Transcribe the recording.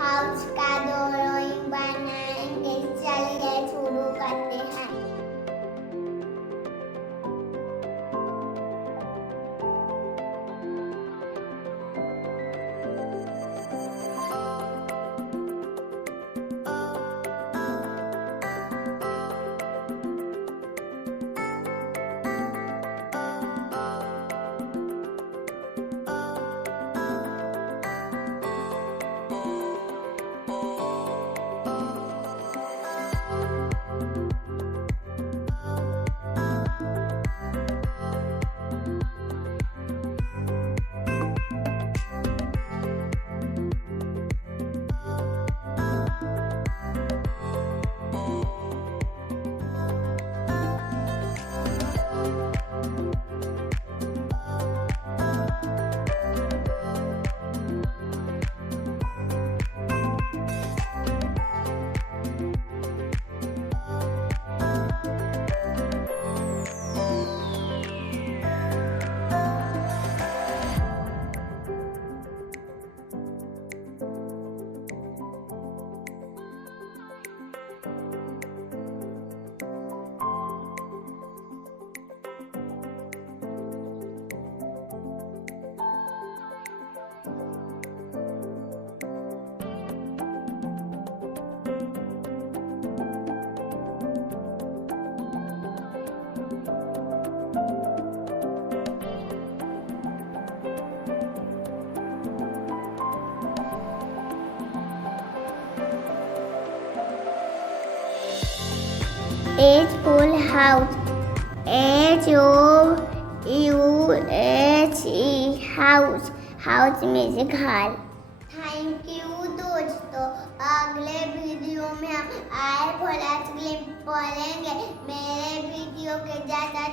House का drawing बनाएंगे। चलिए शुरू करते हैं। H full house. HOUSE house. House means घर। थैंक यू दोस्तों। अगले वीडियो में हम आए फॉरेस्ट क्लिप पढ़ेंगे। मेरे वीडियो के ज़्यादा